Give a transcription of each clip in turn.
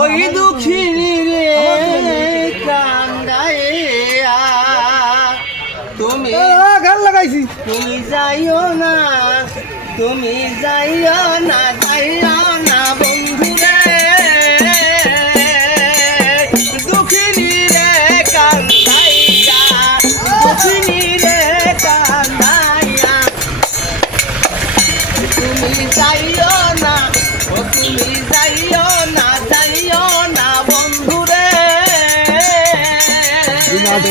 ওই দুঃখিনী রে কান্দাইয়া তুমি গান লাগাইছি। তুমি যাইও না তুমি যাইও না।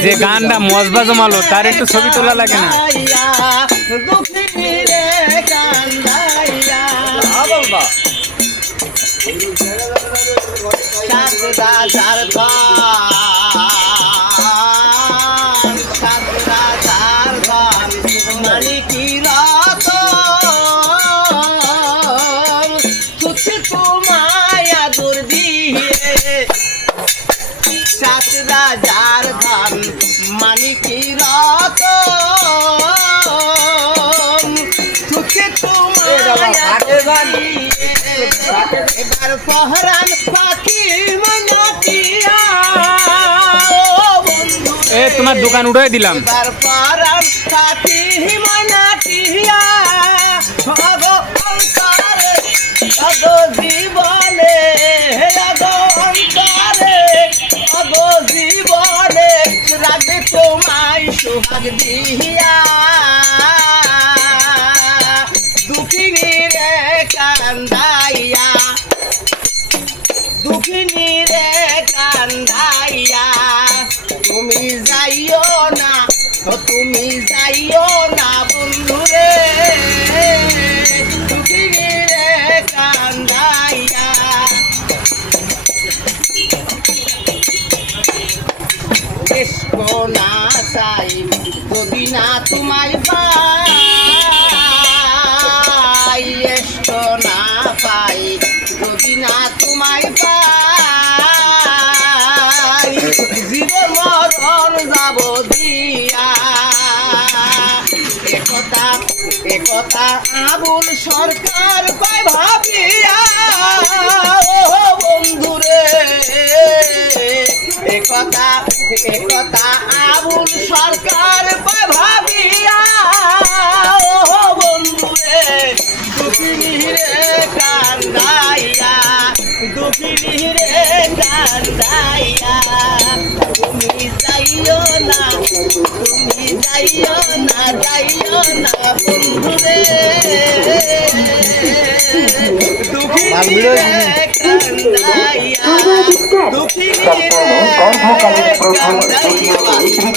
যে গানটা মজবা জমালো তার একটু ছবি তোলা লাগে না। দুঃখিনী সাত রাজার ধন মানিকি রত সুখে তোমার এবার? পহরান পাখি মনটিয়া এ তোমার দোকান উঠাই দিলাম। এবার পহরান পাখি মনটিয়া অগো অন্তরে অগো জীবনে সোহাগ দিয়া দুঃখিনী রে কান্দাইয়া। দুঃখিনী রে কান্দাইয়া। তুমি যাইও না তুমি যাইও না বন্ধু রে। দুঃখিনী রে কান্দাইয়া। না। চাই যদি না তোমায় পাই না পাই, যদি না তোমায় পাই জীবন মরণ যাব দিয়া। একতা একতা আবুল সরকার পায় ভাবিয়া, ও বন্ধুরে একতা একতা আবুল সরকার ভাবিয়া ও বন্ধুরে দুঃখিনী রে কান্দাইয়া দুঃখিনী রে কান্দাইয়া। তুমি যাইও না তুমি যাইও না যাইও না বন্ধুরে। দুঃখিনী রে দুর্গা দুর্গার গর্ভকালীন প্রথম দ্বিতীয়